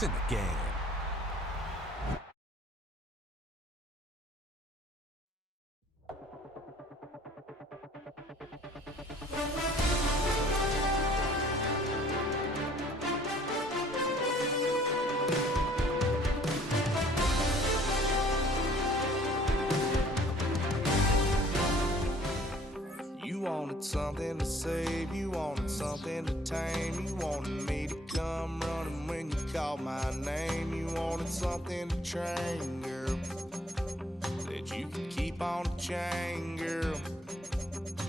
It's in the game. You wanted something to save, you wanted something to tame, you wanted me to come running when you called my name, you wanted something to train, girl, that you could keep on the chain, girl.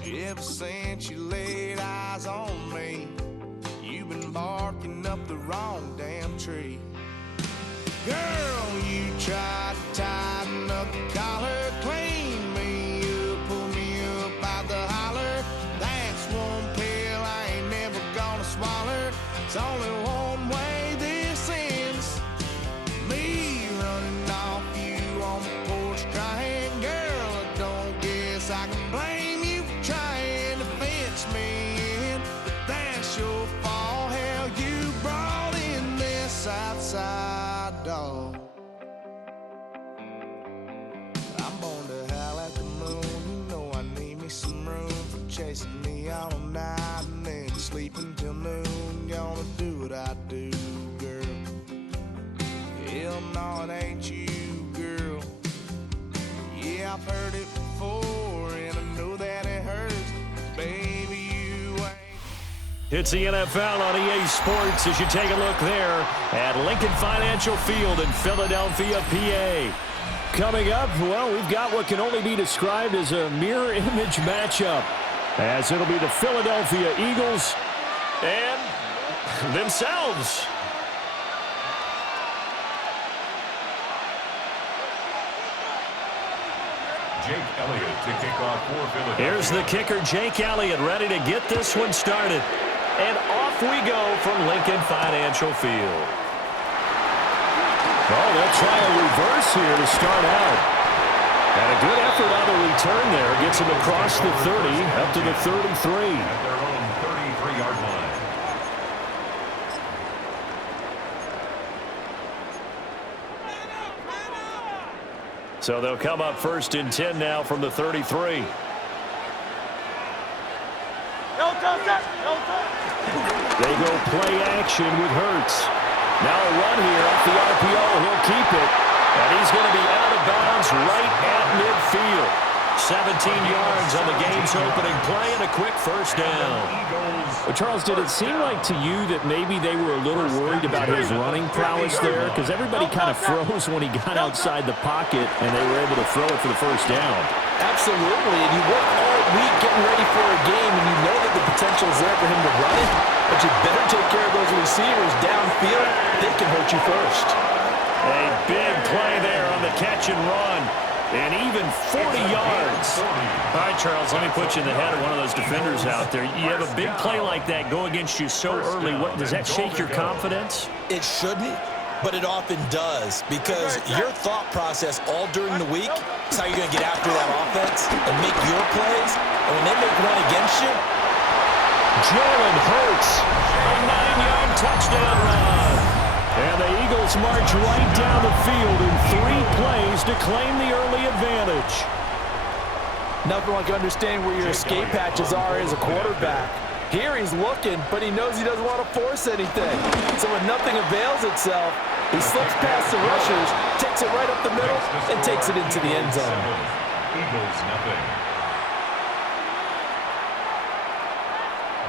Ever since you laid eyes on me, you've been barking up the wrong damn tree. Girl, you tried to tighten up the collar, clean me up, pull me up out the holler. That's one pill I ain't never gonna swallow. It's only one way this ends. Me running off you on the porch crying. Girl, I don't guess I can blame you for trying to fence me in, but that's your fault. Hell, you brought in this outside dog. I'm born to howl at the moon. You know I need me some room for chasing me all night and then sleeping till noon. Gonna do what I do, girl. Hell no, it ain't you, girl. Yeah, I've heard it before and I know that it hurts. Baby, you ain't. It's the NFL on EA Sports as you take a look there at Lincoln Financial Field in Philadelphia, PA. Coming up, well, we've got what can only be described as a mirror image matchup, as it'll be the Philadelphia Eagles and themselves. Jake Elliott to kick off for Philadelphia. Here's the kicker, Jake Elliott, ready to get this one started. And off we go from Lincoln Financial Field. Oh, they'll try a reverse here to start out. And a good effort on the return there. Gets him across the 30, up to the 33. At their own 33-yard line. So they'll come up 1st and 10 now from the 33. They go play action with Hurts. Now a run here off the RPO. He'll keep it. And he's going to be out of bounds right at midfield. 17 yards on the game's opening play and a quick first down. Well, Charles, did it seem like to you that maybe they were a little worried about his running prowess there? Because everybody kind of froze when he got outside the pocket and they were able to throw it for the first down. Absolutely, and you work all week getting ready for a game, and you know that the potential is there for him to run it, but you better take care of those receivers downfield. They can hurt you first. A big play there on the catch and run, and even 40 yards. All right, Charles, let me put you in the head of one of those defenders out there. You have a big play like that go against you so early. What, does that shake your confidence? It shouldn't, but it often does, because your thought process all during the week is how you're going to get after that offense and make your plays. And when they make one against you, Jalen Hurts, a 9-yard touchdown run. And the Eagles march right down the field in 3 plays to claim the early advantage. nothing like understanding where your escape hatches are as a quarterback. Here he's looking, but he knows he doesn't want to force anything. So when nothing avails itself, he slips past the rushers, takes it right up the middle, and takes it into the end zone. Eagles nothing.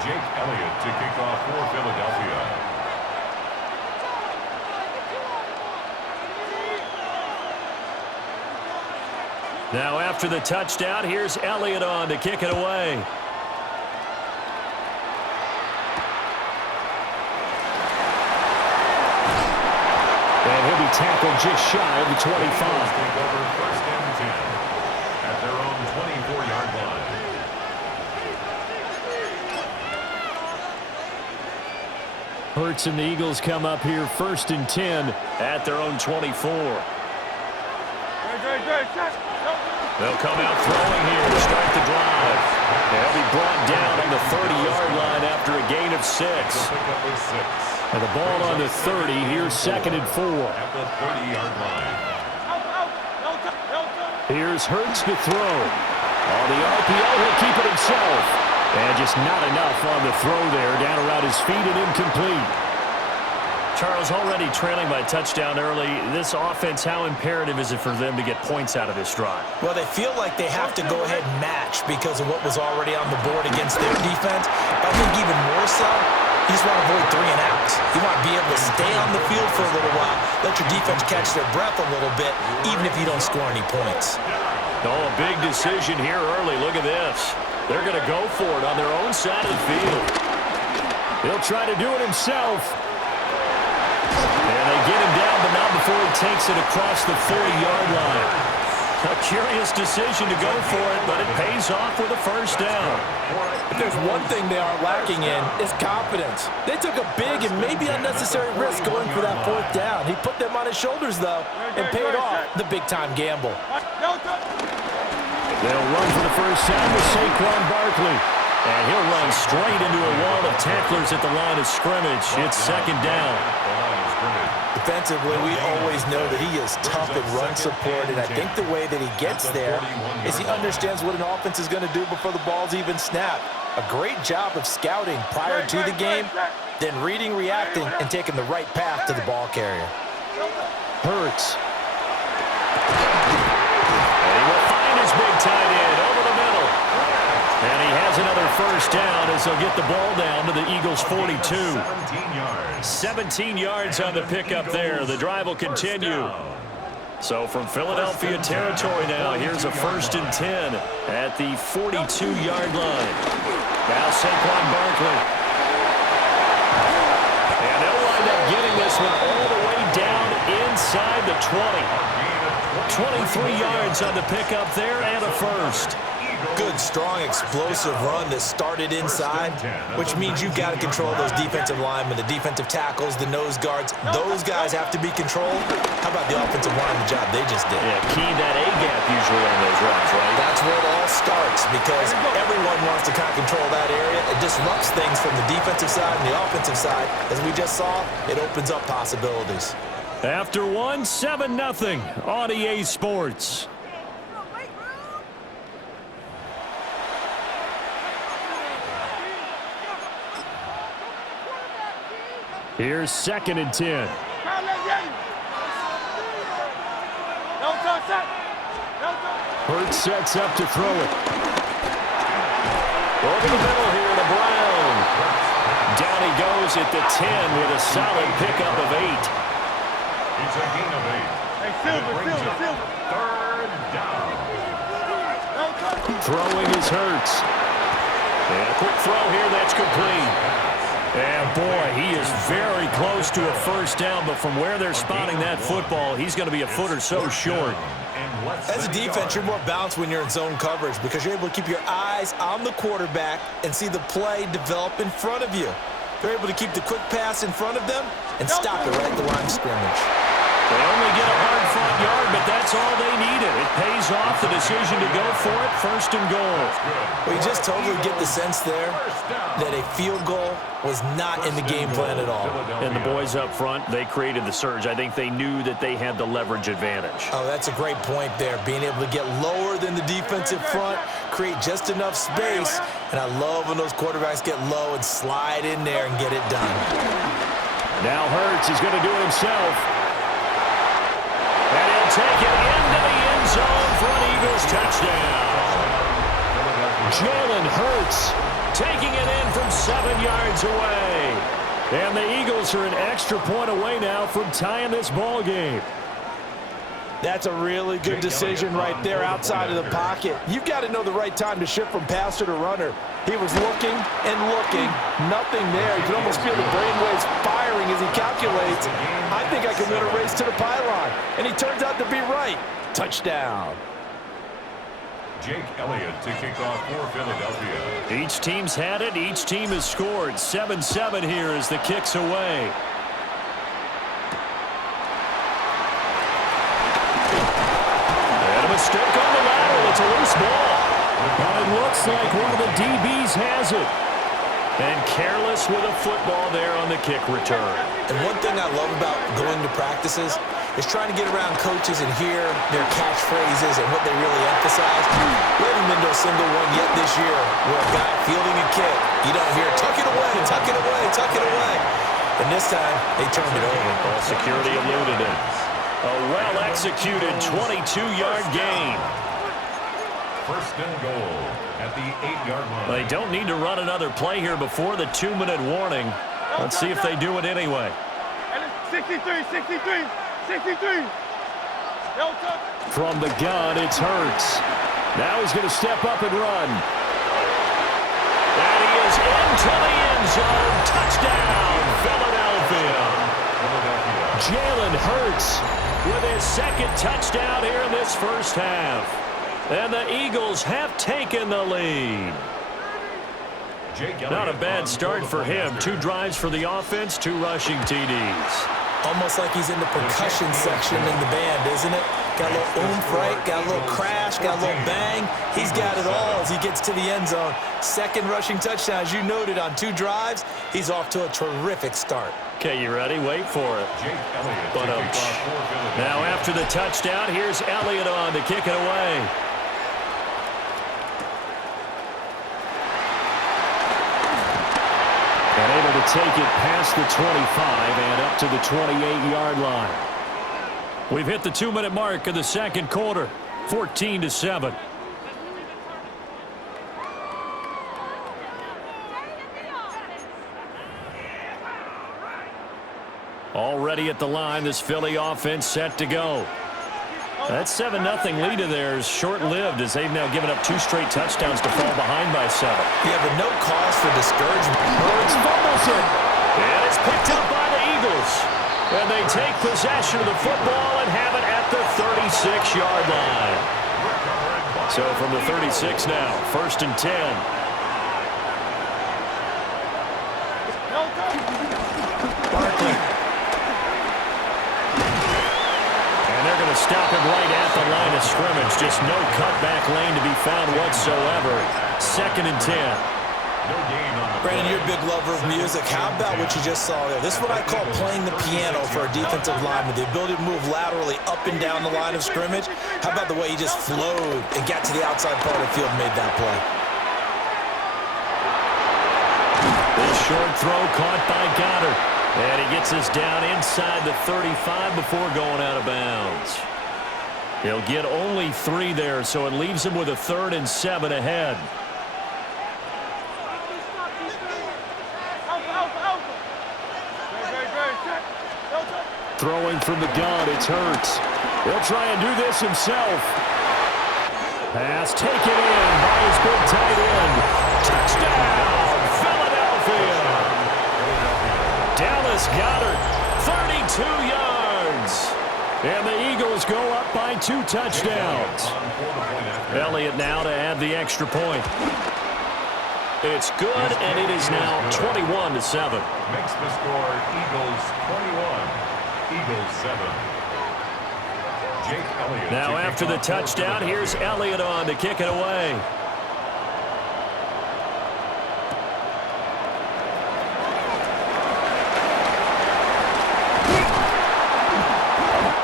Jake Elliott to kick off for Philadelphia. Now after the touchdown, here's Elliott on to kick it away. And he'll be tackled just shy of the 25. Take over first and 10 at their own 24-yard line. Hurts and the Eagles come up here first and 10 at their own 24. They'll come out throwing here to start the drive. They'll be brought down on the 30-yard line after a gain of of 6. And the ball on the 30. Here's 2nd and 4. At the 30-yard line. Here's Hurts to throw. On the RPO, he'll keep it himself. And just not enough on the throw there. Down around his feet and incomplete. Charles, already trailing by a touchdown early. This offense, how imperative is it for them to get points out of this drive? Well, they feel like they have to go ahead and match because of what was already on the board against their defense. But I think even more so, you just want to avoid 3 and outs. You want to be able to stay on the field for a little while, let your defense catch their breath a little bit, even if you don't score any points. Oh, a big decision here early. Look at this. They're going to go for it on their own side of the field. He'll try to do it himself. And they get him down, but not before he takes it across the 40-yard line. A curious decision to go for it, but it pays off with a first down. If there's one thing they aren't lacking in, it's confidence. They took a big and maybe unnecessary risk going for that 4th down. He put them on his shoulders, though, and paid off the big-time gamble. They'll run for the first down with Saquon Barkley. And he'll run straight into a wall of tacklers at the line of scrimmage. It's 2nd down. Defensively, we always know that he is tough in run support, and I think the way that he gets there is he understands what an offense is going to do before the ball's even snapped. A great job of scouting prior to the game, then reading, reacting, and taking the right path to the ball carrier. Hurts. And he will find his big tight end over the middle. And he has another first down as they'll get the ball down to the Eagles' 42. 17 yards on the pickup there. The drive will continue. So from Philadelphia territory now, here's a 1st and 10 at the 42-yard line. Now Saquon Barkley. And they'll wind up getting this one all the way down inside the 20. 23 yards on the pickup there and a first. Good, strong, explosive run that started inside, which means you've got to control those defensive linemen, the defensive tackles, the nose guards. Those guys have to be controlled. How about the offensive line, the job they just did? Yeah, key that A-gap usually on those runs, right? That's where it all starts because everyone wants to kind of control that area. It disrupts things from the defensive side and the offensive side. As we just saw, it opens up possibilities. After 7-0 on EA Sports. Here's 2nd and 10. Hurts sets up to throw it. Over the middle here to Brown. Down he goes at the 10 with a solid pickup of 8. It's a gain of 8. Hey, Silver. 3rd down. Throwing is Hurts. And a quick throw here that's complete. And, boy, he is very close to a first down, but from where they're spotting that football, he's going to be a foot or so short. As a defense, you're more balanced when you're in zone coverage because you're able to keep your eyes on the quarterback and see the play develop in front of you. They're able to keep the quick pass in front of them and stop it right at the line of scrimmage. They only get a hard-fought yard, but that's all they needed. It pays off the decision to go for it, 1st and goal. Well, you just totally get the sense there that a field goal was not in the game plan at all. And the boys up front, they created the surge. I think they knew that they had the leverage advantage. Oh, that's a great point there. Being able to get lower than the defensive front, create just enough space, and I love when those quarterbacks get low and slide in there and get it done. Now Hurts is going to do it himself. And he'll take it into the end zone for an Eagles touchdown. Jalen Hurts taking it in from 7 yards away. And the Eagles are an extra point away now from tying this ball game. That's a really good decision right there outside of the pocket. You've got to know the right time to shift from passer to runner. He was looking and looking, nothing there. You can almost feel the brainwaves firing as he calculates. I think I can win a race to the pylon. And he turns out to be right. Touchdown. Jake Elliott to kick off for Philadelphia. Each team's had it. Each team has scored. 7-7 here as the kick's away. And a mistake on the lateral. It's a loose ball. But it looks like one of the DBs has it. And careless with a football there on the kick return. And one thing I love about going to practices is trying to get around coaches and hear their catchphrases and what they really emphasize. We haven't been to a single one yet this year where a guy fielding a kick, you don't hear, tuck it away, tuck it away, tuck it away. And this time, they turned it over. All security eluded it. A well-executed 22-yard gain. First and goal at the 8-yard line. They don't need to run another play here before the 2-minute warning. Let's see if they do it anyway. 63, 63, 63. From the gun, it's Hurts. Now he's going to step up and run. And he is into the end zone. Touchdown, Philadelphia. Jalen Hurts with his second touchdown here in this first half. And the Eagles have taken the lead. Not a bad start for him. 2 drives for the offense, 2 rushing TDs. Almost like he's in the percussion section in the band, isn't it? Got a little oomph, right? Got a little crash, got a little bang. He's got it all as he gets to the end zone. Second rushing touchdown, as you noted, on 2 drives. He's off to a terrific start. Okay, you ready? Wait for it. Now after the touchdown, here's Elliott on to kick it away. And able to take it past the 25 and up to the 28-yard line. We've hit the 2-minute mark of the second quarter, 14-7. Already at the line, this Philly offense set to go. That 7-0 lead of theirs short-lived as they've now given up 2 straight touchdowns to fall behind by 7. Yeah, but no cause for discouragement. Hurts fumbles it. And it's picked up by the Eagles. And they take possession of the football and have it at the 36-yard line. So from the 36 now, 1st and 10. Barkley. Stop him right at the line of scrimmage. Just no cutback lane to be found whatsoever. 2nd and 10. Brandon, you're a big lover of music. How about what you just saw there? This is what I call playing the piano for a defensive lineman. The ability to move laterally up and down the line of scrimmage. How about the way he just flowed and got to the outside part of the field and made that play? This short throw caught by Goddard. And he gets us down inside the 35 before going out of bounds. He'll get only 3 there, so it leaves him with a 3rd and 7 ahead. Throwing from the gun, it's Hurts. He'll try and do this himself. Pass taken in by his big tight end. Touchdown, Philadelphia. Dallas Goedert, 32 yards. And the Eagles go up by 2 touchdowns. Elliott now to add the extra point. It's good, and it is now 21-7. Makes the score Eagles 21, Eagles 7. Jake Elliott. Now after the touchdown, here's Elliott on to kick it away.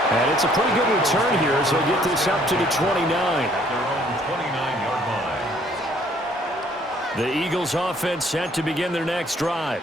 And it's a pretty good return here, so he'll get this up to the 29. At their own 29-yard line. The Eagles offense set to begin their next drive.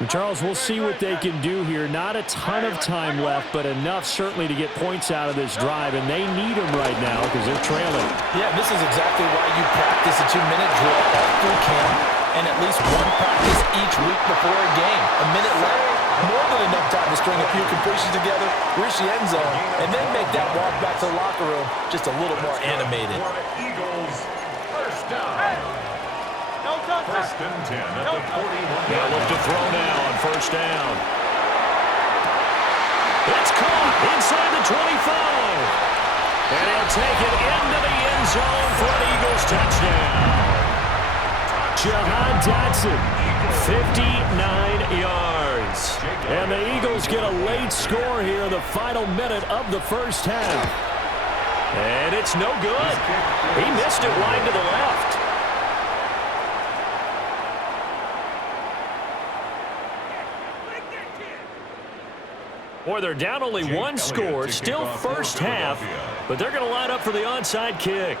And Charles, we'll see what they can do here. Not a ton of time left, but enough certainly to get points out of this drive, and they need them right now because they're trailing. Yeah, this is exactly why you practice a 2-minute drill all through camp and at least 1 practice each week before a game. A minute left, more than enough time to string a few completions together, reach the end zone, and then make that walk back to the locker room just a little more animated. Eagles, first down. First and 10 at the 41. They'll look to throw now on first down. It's caught inside the 25. And he'll take it into the end zone for an Eagles touchdown. Jahan Dotson, 59 yards. And the Eagles get a late score here in the final minute of the first half. And it's no good. He missed it wide to the left. Boy, they're down only one score, still first half, but they're going to line up for the onside kick.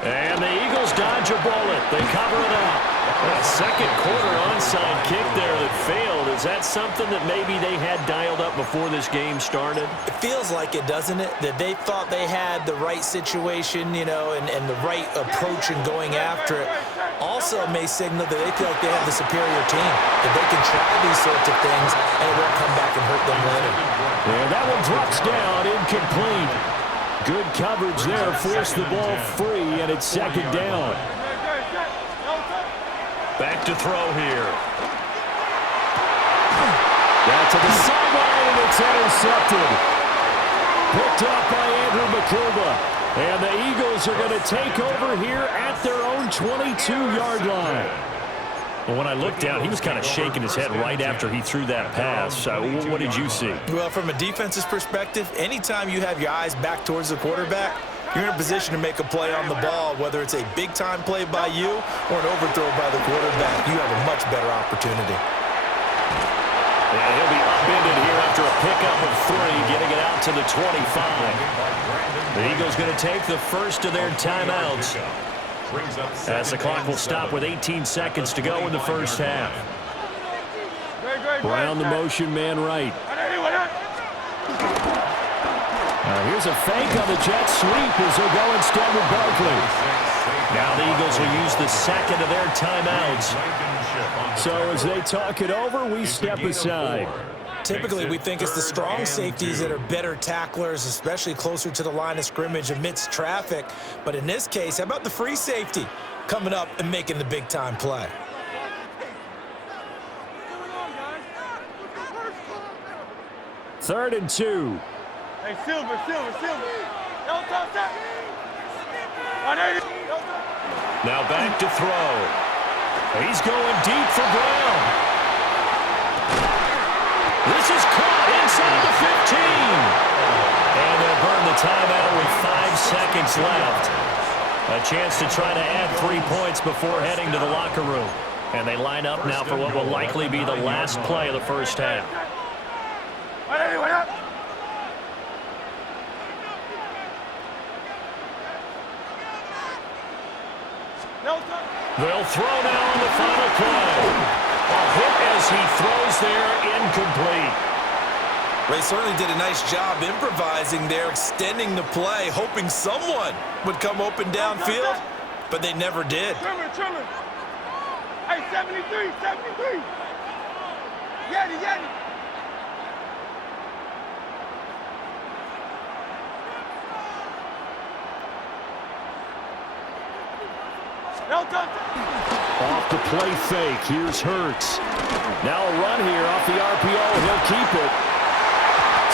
And the Eagles dodge a bullet. They cover it up. A second quarter onside kick there that failed. Is that something that maybe they had dialed up before this game started? It feels like it, doesn't it? That they thought they had the right situation, you know, and the right approach in going after it. Also may signal that they feel like they have the superior team, that they can try these sorts of things and it won't come back and hurt them later. And that one drops down, incomplete. Good coverage there, forced the ball free, and it's second down. Back to throw here. Down to the sideline, and it's intercepted. Picked up by Andrew McCulba. And the Eagles are going to take over here at their own 22-yard line. Well, when I looked down, he was kind of shaking his head right after he threw that pass. What did you see? Well, from a defense's perspective, anytime you have your eyes back towards the quarterback, you're in a position to make a play on the ball, whether it's a big-time play by you or an overthrow by the quarterback. You have a much better opportunity. And he'll be upended here after a pickup of 3, getting it out to the 25. The Eagles going to take the first of their timeouts, as the clock will stop with 18 seconds to go in the first half. Brown the motion man right. Here's a fake on the jet sweep as they'll go instead with Barkley. Now the Eagles will use the second of their timeouts. So as they talk it over, we step aside. Typically, we think it's the strong safeties that are better tacklers, especially closer to the line of scrimmage amidst traffic. But in this case, how about the free safety coming up and making the big-time play? Third and 2. Hey, Silver. Don't touch that. Now back to throw. He's going deep for Brown. This is caught inside the 15. And they'll burn the timeout with 5 seconds left. A chance to try to add 3 points before heading to the locker room. And they line up now for what will likely be the last play of the first half. They'll throw now on the final play. A hit as he throws there, incomplete. They certainly did a nice job improvising there, extending the play, hoping someone would come open downfield, but they never did. Trimmer. Hey, 73. Yeti. Off the play fake. Here's Hurts. Now a run here off the RPO. He'll keep it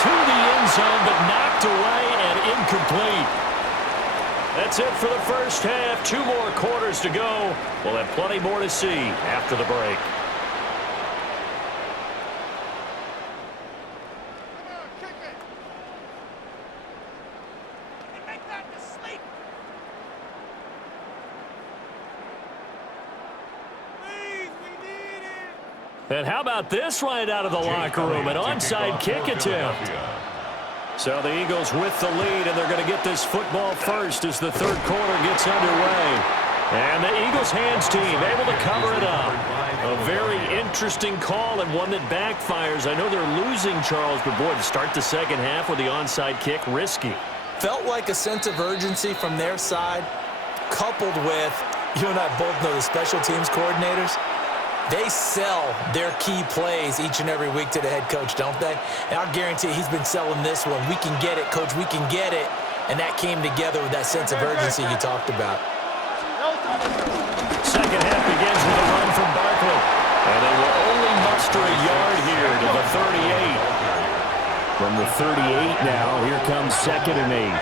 to the end zone, but knocked away and incomplete. That's it for the first half. 2 more quarters to go. We'll have plenty more to see after the break. And how about this right out of the locker room? An onside kick attempt. So the Eagles with the lead, and they're going to get this football first as the third quarter gets underway. And the Eagles hands team able to cover it up. A very interesting call and one that backfires. I know they're losing, Charles, but boy, to start the second half with the onside kick, risky. Felt like a sense of urgency from their side, coupled with, you and I both know the special teams coordinators. They sell their key plays each and every week to the head coach, don't they? And I'll guarantee he's been selling this one. We can get it, coach, we can get it. And that came together with that sense of urgency you talked about. Second half begins with a run from Barkley. And they will only muster a yard here to the 38. From the 38 now, here comes 2nd and 8.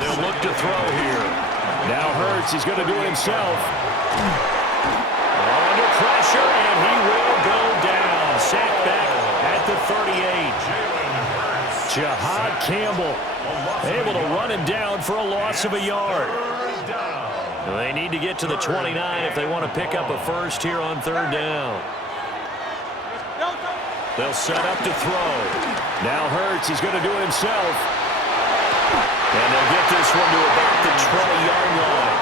They'll look to throw here. Now Hurts, he's going to do it himself. Under pressure, and he will go down. Sacked back at the 38. Jahad Campbell able to run him down for a loss of a yard. They need to get to the 29 if they want to pick up a first here on third down. They'll set up to throw. Now Hurts, he's going to do it himself. And they'll get this one to about the 20-yard line.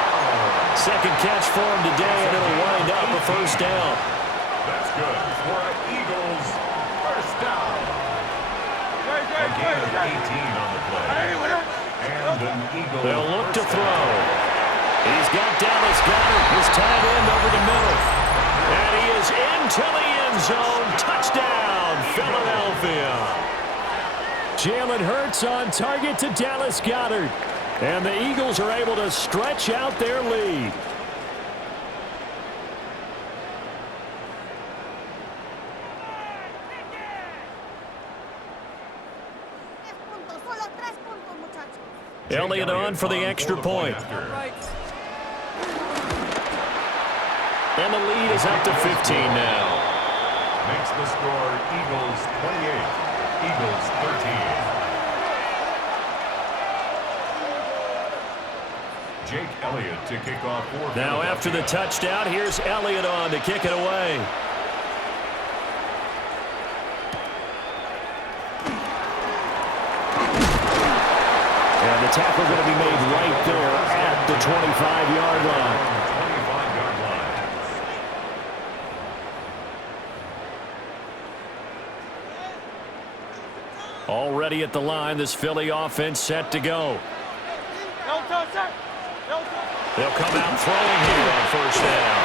Second catch for him today, and it'll wind up a first down. That's good for an Eagles first down. A gain of 18 on the play. And an Eagle. They'll look to throw. He's got Dallas Goedert, his tight end, over the middle. And he is into the end zone. Touchdown, Philadelphia. Jalen Hurts on target to Dallas Goedert. And the Eagles are able to stretch out their lead. Elliott on for the extra point. And the lead is up to 15 now. Makes the score Eagles 28, Eagles 13. Jake Elliott to kick off for Now after the touchdown, here's Elliott on to kick it away. And the tackle going to be made right there at the 25-yard line. Already at the line, this Philly offense set to go. They'll come out throwing here on first down.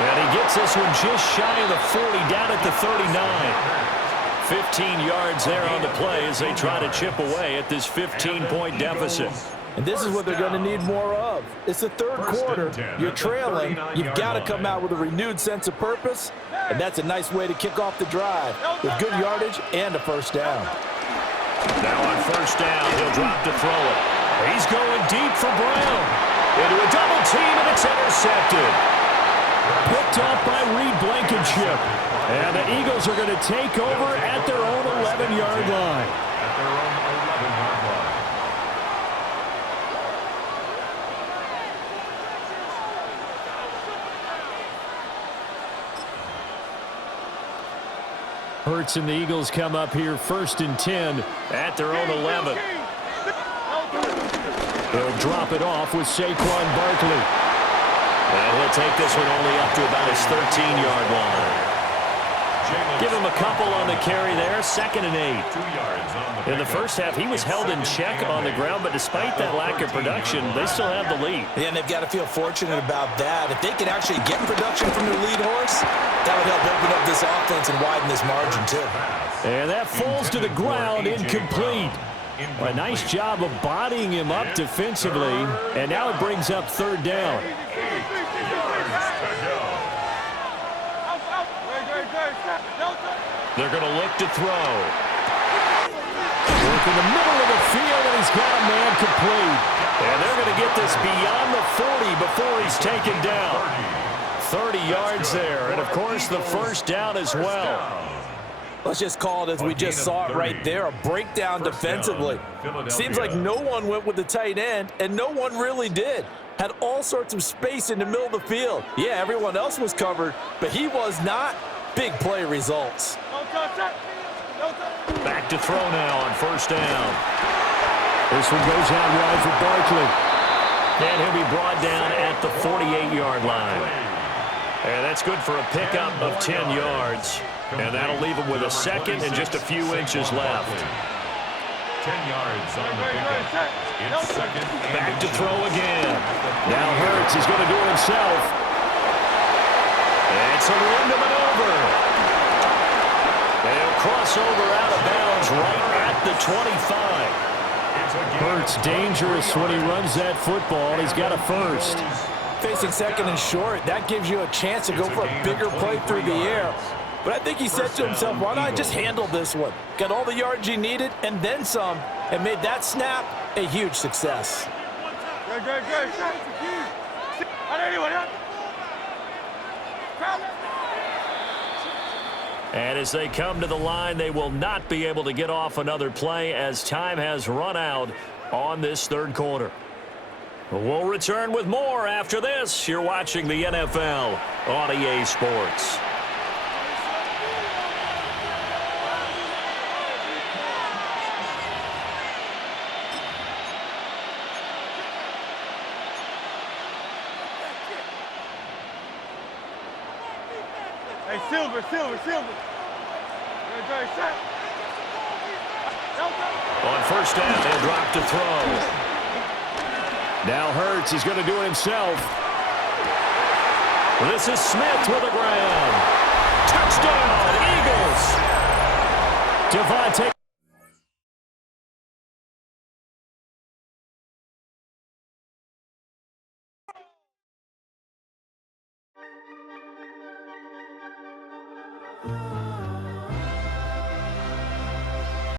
And he gets this one just shy of the 40, down at the 39. 15 yards there on the play as they try to chip away at this 15-point deficit. And this is what they're going to need more of. It's the third quarter. You're trailing. You've got to come out with a renewed sense of purpose. And that's a nice way to kick off the drive with good yardage and a first down. Now on first down, he'll drop to throw it. He's going deep for Brown. Into a double team, and it's intercepted. Picked off by Reed Blankenship. And the Eagles are going to take over at their own 11-yard line. At their own 11-yard line. Hurts and the Eagles come up here first and 10 at their own 11. They'll drop it off with Saquon Barkley. And he'll take this one only up to about his 13-yard line. Give him a couple on the carry there, 2nd and 8. 2 yards on the In the first half, he was held in check on the ground, but despite that lack of production, they still have the lead. Yeah, and they've got to feel fortunate about that. If they can actually get production from their lead horse, that would help open up this offense and widen this margin, too. And that falls to the ground, incomplete. A nice job of bodying him up defensively, and now it brings up third down. They're going to look to throw. Work in the middle of the field, and he's got a man complete. And they're going to get this beyond the 40 before he's taken down. 30 yards there, and of course the first down as well. Let's just call it as we just saw it right there, a breakdown defensively. Seems like no one went with the tight end, and no one really did. Had all sorts of space in the middle of the field. Yeah, everyone else was covered, but he was not. Big play results. Back to throw now on first down. This one goes out wide for Barkley. And he'll be brought down at the 48-yard line. And that's good for a pickup of 10 yards. And that'll leave him with a second and just a few inches left. 10 yards on the pickup. It's second. Back to throw again. Now Hurts is going to do it himself. It's a run to maneuver. They'll cross over out of bounds right at the 25. Hurts dangerous when he runs that football. He's got a first. Facing second and short, that gives you a chance to go for a bigger play through the air. But I think he said to himself, why not just handle this one? Got all the yards he needed and then some, and made that snap a huge success. Good. And as they come to the line, they will not be able to get off another play as time has run out on this third quarter. We'll return with more after this. You're watching the NFL on EA Sports. Hey, Silver. Very set. On first down, they'll drop to throw. Now Hurts, he's going to do it himself. This is Smith with a grab. Touchdown, Eagles. Devontae.